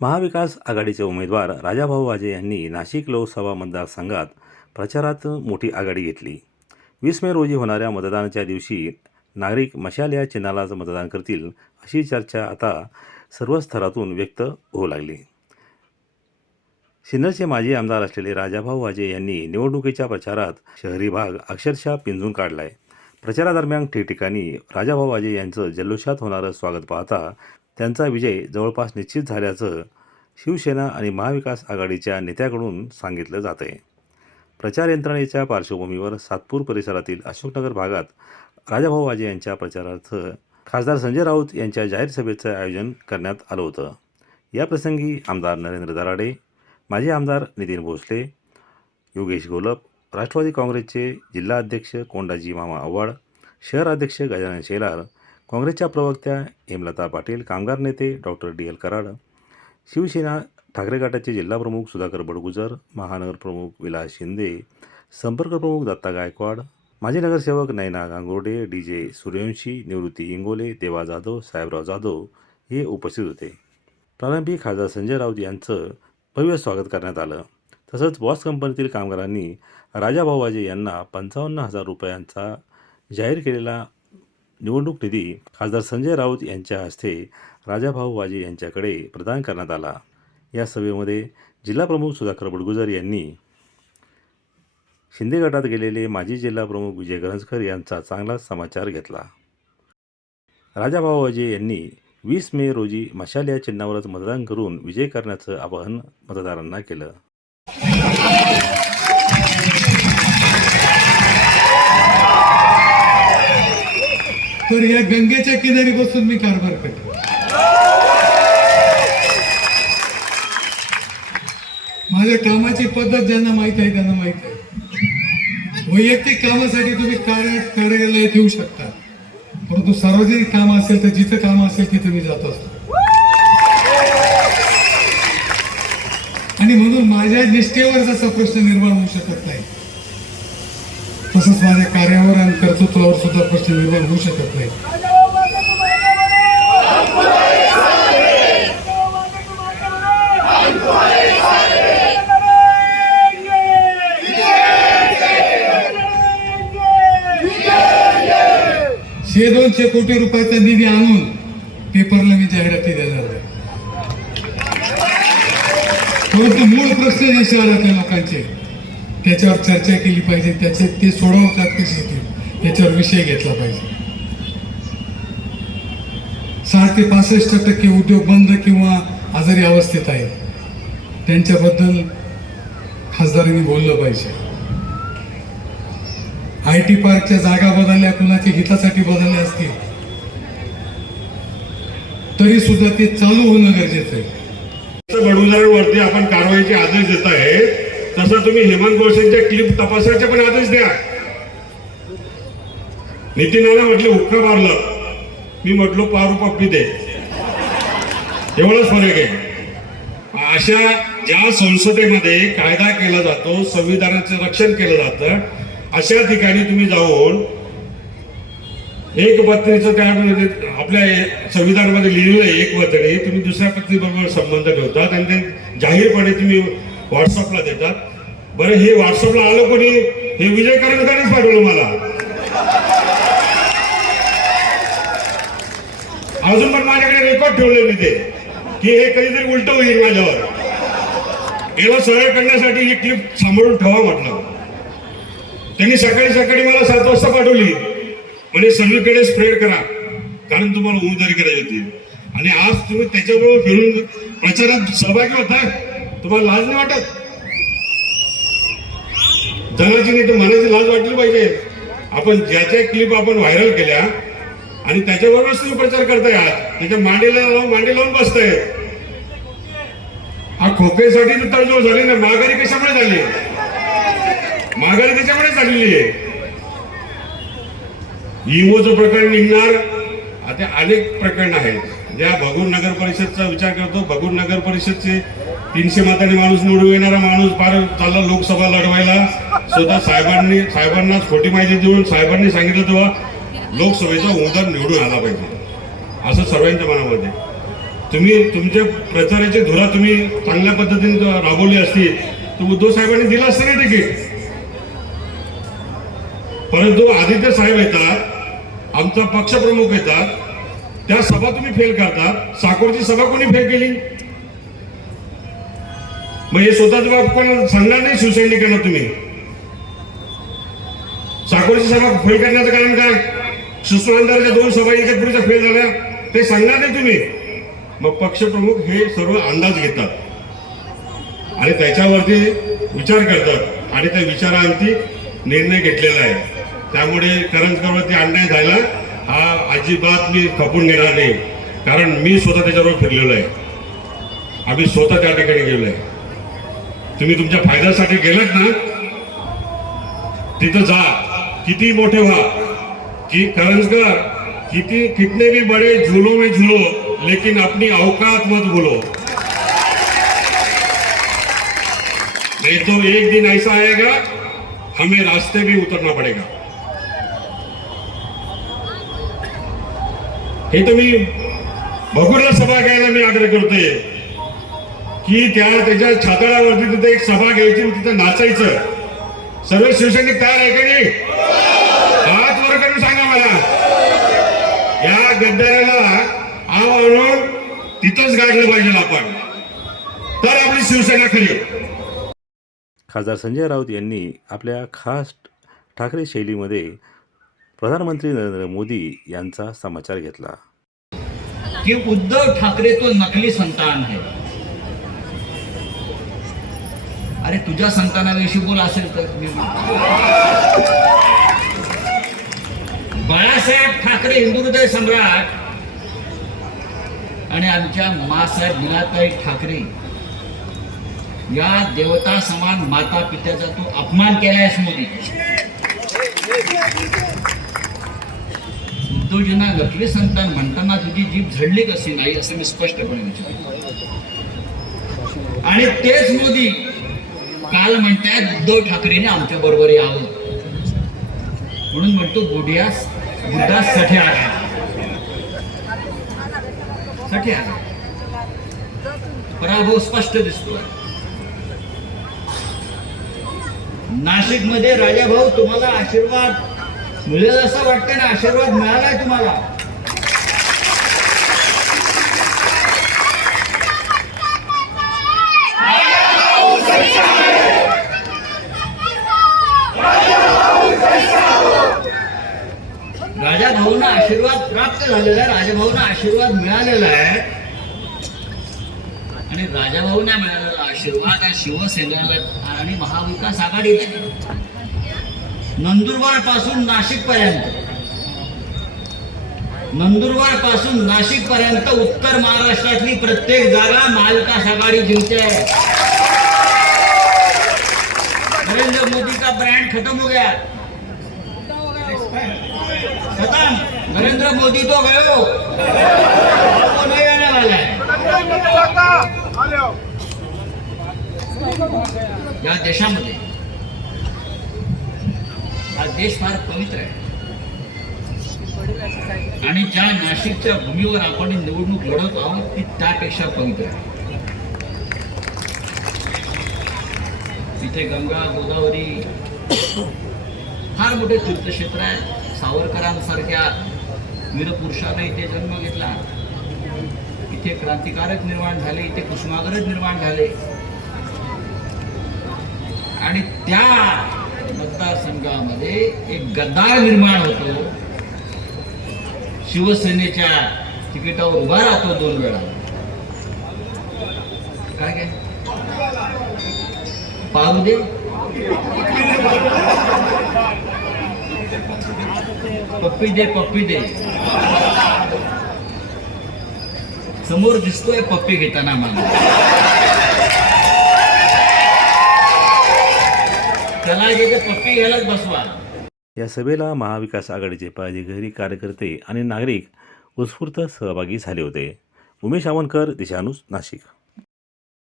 महाविकास आघाडीचे उमेदवार राजाभाऊ वाजे यांनी नाशिक लोकसभा मतदारसंघात प्रचारात मोठी आघाडी घेतली. वीस मे रोजी होणाऱ्या मतदानाच्या दिवशी नागरिक मशाल या चिन्हालाच मतदान करतील अशी चर्चा आता सर्व स्तरातून व्यक्त होऊ लागली. सिन्नरचे माजी आमदार असलेले राजाभाऊ वाजे यांनी निवडणुकीच्या प्रचारात शहरी भाग अक्षरशः पिंजून काढलाय. प्रचारादरम्यान ठिकठिकाणी राजाभाऊ वाजे यांचं जल्लोषात होणारं स्वागत पाहता त्यांचा विजय जवळपास निश्चित झाल्याचं शिवसेना आणि महाविकास आघाडीच्या नेत्याकडून सांगितलं जात आहे प्रचार यंत्रणेच्या पार्श्वभूमीवर सातपूर परिसरातील अशोकनगर भागात राजाभाऊ वाजे यांच्या प्रचारार्थ खासदार संजय राऊत यांच्या जाहीर सभेचं आयोजन करण्यात आलं होतं. याप्रसंगी आमदार नरेंद्र दराडे माजी आमदार नितीन भोसले योगेश गोलप राष्ट्रवादी काँग्रेसचे जिल्हा अध्यक्ष कोंडाजी मामा आव्हाड शहर अध्यक्ष गजानन शेलार काँग्रेसच्या प्रवक्त्या हेमलता पाटील कामगार नेते doctor D L Karad Shiv Sena Thackeray गटाचे जिल्हाप्रमुख सुधाकर बडगुजर महानगर प्रमुख विलास शिंदे संपर्क प्रमुख दत्ता गायकवाड माजी नगरसेवक नैना गांगोडे डी जे सूर्यवंशी निवृत्ती इंगोले देवा जाधव साहेबराव जाधव हे उपस्थित होते. प्रारंभी खासदार संजय राऊत यांचं भव्य स्वागत करण्यात आलं. तसंच बॉस कंपनीतील कामगारांनी राजा वाजे यांना पंचावन्न हजार रुपयांचा जाहीर केलेला निवडणूक निधी खासदार संजय राऊत यांच्या हस्ते राजाभाऊ वाजे यांच्याकडे प्रदान करण्यात आला. या सभेमध्ये जिल्हाप्रमुख सुधाकर बडगुजर यांनी शिंदे गटात गेलेले माजी जिल्हाप्रमुख विजय गरंजकर यांचा चांगला समाचार घेतला. राजाभाऊ वाजे यांनी वीस मे रोजी मशाल या चिन्हावरच मतदान करून विजय करण्याचं आवाहन मतदारांना केलं. तर या गंगेच्या किनारी बसून मी कारभार करतो. माझ्या कामाची पद्धत ज्यांना माहीत आहे त्यांना माहीत आहे. वैयक्तिक कामासाठी तुम्ही कार्य कार्यालयात येऊ शकता. परंतु सार्वजनिक काम असेल तर जिथं काम असेल तिथं मी जात असतो. आणि म्हणून माझ्या निष्ठेवर जसा प्रश्न निर्माण होऊ शकत नाही. तसंच माझ्या कार्यावर आणि कर्तृत्वावर सुद्धा प्रश्न निर्माण होऊ शकत नाही. शे दोनशे कोटी रुपयाचा निधी आणून पेपरला मी जाहिराती देणार नाही. परंतु मूळ प्रश्न जे शहरातल्या लोकांचे त्याच्यावर चर्चा केली पाहिजे त्याचे ते सोडवतात कसे येतील याच्यावर विषय घेतला पाहिजे. साठ ते पासष्ट टक्के उद्योग बंद किंवा आजारी अवस्थेत आहेत. त्यांच्याबद्दल खासदारांनी बोललं पाहिजे. आय टी पार्कच्या जागा बदलल्या कुणाच्या हितासाठी बदलल्या असतील? तरी सुद्धा ते चालू होणं गरजेचं आहे. बडगुजारांवरती आपण कारवाईचे आदेश देत आहेत. तसं तुम्ही हेमंत गोडसेंच्या क्लिप तपासायचे पण आदेश द्या. नितीनाला म्हटले हुक्का मारलं. मी म्हटलो पारू पप्पी दे. एवढाच फरक आहे. अशा ज्या संसदेमध्ये कायदा केला जातो संविधानाचं रक्षण केलं जातं अशा ठिकाणी तुम्ही जाऊन एक पत्नीचं त्यामध्ये म्हणजे आपल्या संविधानामध्ये लिहिलेलं आहे एक पत्नी तुम्ही दुसऱ्या पत्नीबरोबर संबंध ठेवतात आणि ते जाहीरपणे तुम्ही व्हॉट्सअपला देतात. बरं हे व्हॉट्सअपला आलं कोणी? हे विजय करंजकरच पाठवलं मला. अजून पण माझ्याकडे रेकॉर्ड ठेवले मी ते की हे कधीतरी उलट होईल माझ्यावर. याला सरळ करण्यासाठी ही क्लिप सांभाळून ठेवा म्हटलं. त्यांनी सकाळी सकाळी मला सात वाजता पाठवली. म्हणजे सगळीकडे स्प्रेड करा कारण तुम्हाला उमेदवारी करायची होती. आणि आज तुम्ही त्याच्याबरोबर फिरून प्रचारात सहभागी होता तुम्हाला लाज नाही वाटत? जगाची नाही तर मनाची लाज वाटली पाहिजे. आपण ज्याच्या क्लिप आपण व्हायरल केल्या आणि त्याच्याबरोबरच तुम्ही प्रचार करताय आज त्याच्या मांडीला लावून मांडी लावून बसताय. हा खोकेसाठी तर तडजोड झाली ना माघारी कशामुळे झाली? माघारी त्याच्यामुळे झालेली आहे? इमोचं प्रकरण निघणार. आता अनेक प्रकरण आहेत. ज्या भगूर नगर परिषदचा विचार करतो भगूर नगर परिषदचे तीनशे मताने माणूस निवडून येणारा माणूस फार चालला लोकसभा लढवायला. स्वतः साहेबांनी साहेबांना खोटी माहिती देऊन साहेबांनी सांगितलं तेव्हा लोकसभेचा उमेदवार निवडून आला पाहिजे. असं सर्वांच्या मनामध्ये तुम्ही तुमच्या प्रचाराची धुरा तुम्ही चांगल्या पद्धतीने राबवली असती तर उद्धव साहेबांनी दिला असतं ना तिकीट? परंतु आदित्य साहेब येतात आमचा पक्षप्रमुख येतात त्या सभा तुम्ही फेल करतात. साकोरची सभा कोणी फेल केली? म्हणजे हे स्वतःच बाप पण सांगणार नाही शिवसैनिकांना तुम्ही? साकोरची सभा फेल करण्याचं कारण काय? सुसुरांधारच्या दोन सभा एकत्रित फेल झाल्या. ते सांगणार नाही तुम्ही. मग पक्षप्रमुख हे सर्व अंदाज घेतात. आणि त्याच्यावरती विचार करतात. आणि त्या विचारांती निर्णय घेतलेला आहे. त्यामुळे करंजकरवरती अन्याय झाला हा अजिबात मी खपून घेणार नाही. कारण मी स्वतः त्याच्यावर फिरलेलो आहे. आम्ही स्वतः त्या ठिकाणी गेलो आहे. तुम्ही तुमच्या फायद्यासाठी गेलेत ना तिथं जा. किती मोठे व्हा. की करंजकर किती कितने भी बड़े झुलो में झुलो लेकिन अपनी औकात मत भूलो. नहीं तो एक दिन ऐसा आएगा हमें रास्ते भी उतरना पड़ेगा. हे तुम्ही भगुरला सभा घ्यायला मी आग्रह करतोय की त्या त्याच्या छाताडावरती तिथे एक सभा घ्यायची आणि तिथं नाचायचं. सर्व शिवसैनिक तयार आहे का नाही? हात वर करून सांगा मला. या गद्दाराला आव आणून तिथंच गाडलं पाहिजे आपण. तर आपली शिवसेना खरी. खासदार संजय राऊत यांनी आपल्या खास ठाकरे शैलीमध्ये प्रधानमंत्री नरेंद्र मोदी यांचा समाचार घेतला. कि उद्धव ठाकरे तो नकली संतान है अरे तुझ्या संतानाविषयी बोल असेल तर मी बाळासाहेब ठाकरे हिंदू हृदय सम्राट आणि आमच्या मासाहेब मीनाताई ठाकरे या देवता समान माता पित्याचा तू अपमान केलायस मोदी. उद्धवजींना नकली संतान म्हणताना तुझी जीभ झडली कशी नाही असं मी स्पष्टपणे विचार आणि तेच मोदी काल म्हणतायत उद्धव ठाकरेने आमच्या बरोबर यावं. म्हणून म्हणतो बुढ्या बुद्धा सठे आला सठे आला पराभव स्पष्ट दिसतो नाशिकमध्ये राजाभाऊ तुम्हाला आशीर्वाद मिळेल असं वाटतं ना? आशीर्वाद मिळालाय तुम्हाला राजा भाऊंना आशीर्वाद प्राप्त झालेला आहे. राजाभाऊंना आशीर्वाद मिळालेला आहे. आणि राजाभाऊंना मिळालेला आशीर्वाद हा शिवसेनेला आणि महाविकास आघाडीला नंदुरबारपासून नाशिक पर्यंत नंदुरबारपासून नाशिक पर्यंत उत्तर महाराष्ट्रातली प्रत्येक जागा महाविकास आघाडी जिंकते. नरेंद्र मोदी का ब्रांड खत्म हो गया. खतम. नरेंद्र मोदी तो गयो। या देशामध्ये हा देश फार पवित्र आहे. आणि ज्या नाशिकच्या भूमीवर आपण निवडणूक लढत आहोत ती त्यापेक्षा पवित्र आहे. तिथे गंगा गोदावरी फार मोठे तीर्थक्षेत्र आहे सावरकरांसारख्या वीरपुरुषाने इथे जन्म घेतला. इथे क्रांतिकारक निर्माण झाले इथे कुसुमाग्रज निर्माण झाले. आणि त्या मतदारसंघामध्ये एक गद्दार निर्माण होतो. शिवसेनेच्या तिकिटावर उभा राहतो दोन वेळा. काय काय? पाहू दे. पप्पी दे पप्पी दे. समोर दिसतोय पप्पी घेताना मला त्याला जे पप्पी घ्यायलाच बसवा. या सभेला महाविकास आघाडीचे पदाधिकारी कार्यकर्ते आणि नागरिक उत्स्फूर्त सहभागी झाले होते. उमेश आवनकर दिशानुस नाशिक.